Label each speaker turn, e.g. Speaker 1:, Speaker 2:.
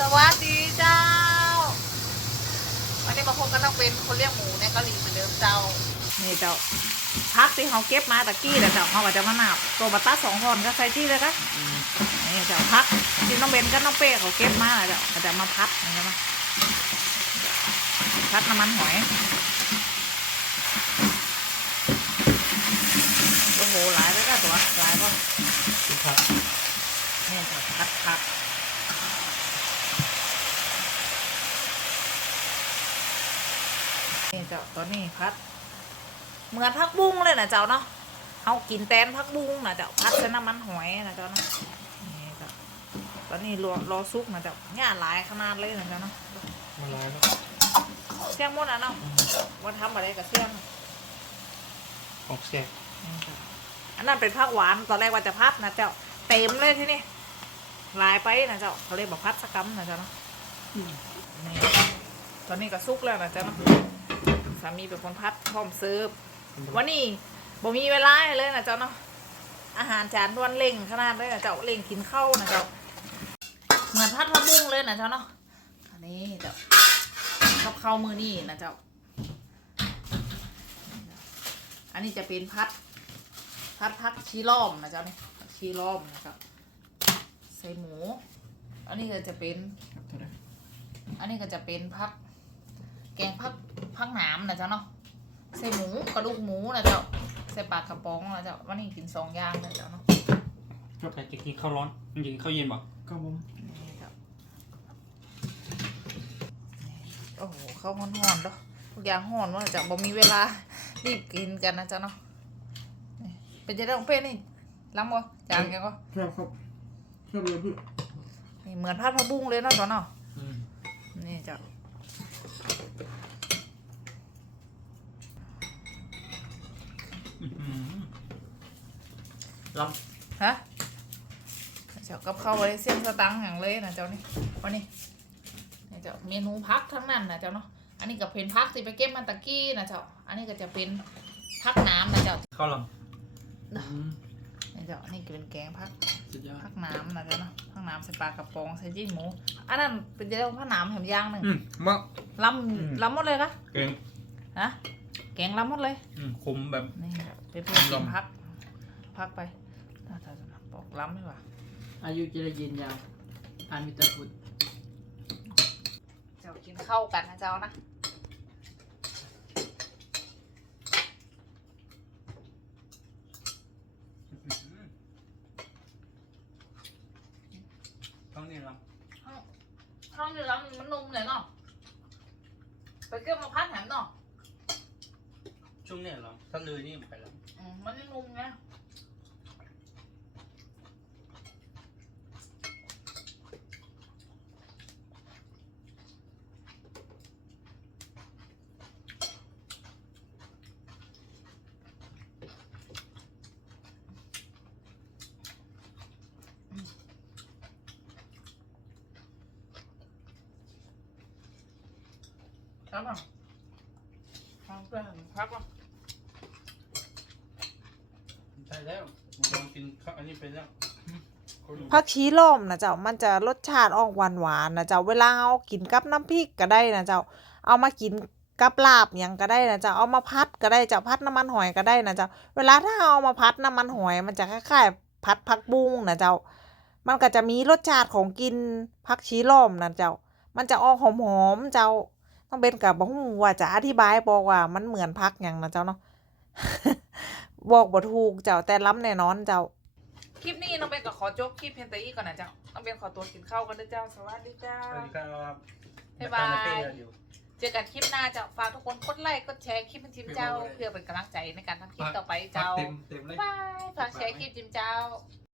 Speaker 1: สวัสดีเจ้า วันนี้มาพบกันต้องเป็นคนเลี้ยงหมูในเกาหลีเหมือนเดิมเจ้า นี่เจ้าพักที่เขาเก็บมาตะกี้นะเจ้าเขาก็จะมานาบตัวบัตตาสองทอนก็ใส่ที่เลยครับนี่เจ้าพักที่น้องเบนกับน้องเป้เขาเก็บมาน่ะเจ้าเขาจะมาพัดนี่ใช่ไหมพัดน้ำมันหอย โอ้โหหลายแล้วก็ตัวหลายก็
Speaker 2: ครับ
Speaker 1: นี่เจ้าพัดพัก นี่เจ้าตอนนี้พัด เหมือนพักบุ้งเลยนะเจ้าเนาะเอากินแตนพักบุ้งนะเจ้าพัดใส่น้ำมันหอยนะเจ้าเนาะนี่เจ้าตอนนี้รอรอซุกนะเจ้าเนี่ยหลายขนาดเลยนะเจ้าเนาะ
Speaker 2: มาลายแล้ว
Speaker 1: เสี่ยงหมดอะเนาะว่าทำอะไรกับเสี่ยง
Speaker 2: ออกแสบ
Speaker 1: นี่เจ้าอันนั้นเป็นผักหวานตอนแรกว่าจะพัดนะเจ้าเต็มเลยที่นี่หลายไปนะเจ้าเขาเรียกบอกพัดสกกัมนะเจ้าเนาะนี่ตอนนี้ก็ซุกแล้วนะเจ้าเนาะ สามีเป็นคนพัดพร้อมเสิร์ฟวันนี้บ่มีเวลาให้เลยนะเจ้าเนาะอาหารจานด่วนเร่งขนาดเลยนะเจ้าเร่งกินข้าวนะเจ้าเหมือนพัดพะบุ้งเลยนะเจ้าเนาะอันนี้เจ้ากับข้าวมือนี่นะเจ้า อันนี้จะเป็นพัด พัดพักชีล้อมนะเจ้านี่ผักชีล้อมนะครับใส่หมู อันนี้ก็จะเป็น อันนี้ก็จะเป็นพักแก งพักพักหนามนะเจ้าเนาะใส่หมูกระดูกหมูนะเจ้าใส่ปลากกระป๋องนะเจ้าวันนี้กินสองอย่างนะเจ้าเนาะ
Speaker 2: ก็แต่จะกินข้าวร้อนมันจะกินข้าวเย็นบ่ก็ผม
Speaker 1: นี่เจ้าโอ้โหข้าวฮ้อนๆเนาะทุกอย่างฮ้อนว่าจะบ่มีเวลารีบกินกันนะเจ้าเนาะนี่เป็นจะได้ของเป้นี่ล้ำบ่จานแกก็
Speaker 2: ครับครับครับเลยพี่
Speaker 1: นี่เหมือนพัดผักบุ้งเลยเนาะเจ้าเนาะ
Speaker 2: อืม
Speaker 1: นี่เจ้า
Speaker 2: อื้อหือล
Speaker 1: ฮะเจ้ากับข้าวไว้เส้นสตังค์อย่างเลยนะเจ้านี่วันนี้นี่เจ้าเมนูพักทั้งนั้นนะเจ้าเนาะอันนี้ก็เป็นพักที่ไปเก็บมาตะกี้นะเจ้าอันนี้ก็จะเป็นพักน้ำนะเจ้าำ
Speaker 2: ข้าวล
Speaker 1: น่ะำ
Speaker 2: อืม
Speaker 1: นี่เจ้านี่ก็เป็นแกงพัก
Speaker 2: สุดยอด
Speaker 1: พักน้ำนะเจ้าเนาะ พักน้ำใส่ปลากระป๋องใส่จิ้นหมู อันนั้นเป็นเจ้าพักน้ำแถมย่างหนึ่ง
Speaker 2: อืมมะ
Speaker 1: ล้
Speaker 2: อืมำ
Speaker 1: ล้ำหมดเลยคะ
Speaker 2: เก่ง
Speaker 1: ฮะแกงล้ำหมดเลย
Speaker 2: อืมคมแบบ
Speaker 1: นี่ครับเป็นเพื่อนกิน
Speaker 2: ลำ
Speaker 1: พัก พักไปน่าจะบอกล้ำดีกว่า
Speaker 3: อายุจะได้ยืนยาวอ่านมิตรพุทธ
Speaker 1: เจ้ากินข้าวกันนะเจ้านะ
Speaker 2: อื้อหือต้องนี่ล
Speaker 1: ข้าวนี่ล้ำ มันนุ่มเลยเนาะไปเก็บมาพัดแถมเนาะำ
Speaker 2: ช่วงเนี้ยลำถ้าเลยนี่ไปแล้ว
Speaker 1: อืมมันไม่นุ่มไง ครับอะพักเพื่อนพักอะ
Speaker 2: ใช่แล้วผมลองกินข้าวอันนี้ไปแล้วอืมคนดู
Speaker 4: ผักชีลมนะเจ้ามันจะรสชาติออกหวานหวานๆนะเจ้าเวลาเอากินกับน้ำพริกก็ได้นะเจ้าเอามากินกับลาบหยังก็ได้นะเจ้าเอามาพัดก็ได้เจ้าพัดน้ำมันหอยก็ได้นะเจ้าเวลาถ้าเอามาพัดน้ำมันหอย มันจะคล้ายๆพัดผักบุ้งนะเจ้า มันก็จะมีรสชาติของกินผักชีลมนะเจ้า มันจะออกหอมๆเจ้า ต้องเป็นกับบ่ฮู้ว่าจะอธิบายบอกว่ามันเหมือนพักหยังนะเจ้าเนาะบอกบ่ถูกเจ้าแต่ล้ำแน่นอนเจ้า
Speaker 1: คลิปนี้น้องเบนก็ขอจบคลิปเพียงแต่อีก่อนนะเจ้าน้องเบนขอตัวกินข้าวกันด้วยเจ้าสวัสดีเจ้า
Speaker 2: สวัสดีครับ
Speaker 1: บ๊ายบาย
Speaker 2: มตมในเพจเดี๋ว
Speaker 1: เจอกันคลิปหน้าเจ้าฝากทุกคนกดไลค์กดแชร์คลิปเป็นจิมเจ้า เพื่อเป็นกำลังใจในการทำคลิปต่อไปเจ้า
Speaker 2: เต็มเต็มเลย
Speaker 1: บายฝากแชร์คลิปจิมเจ้า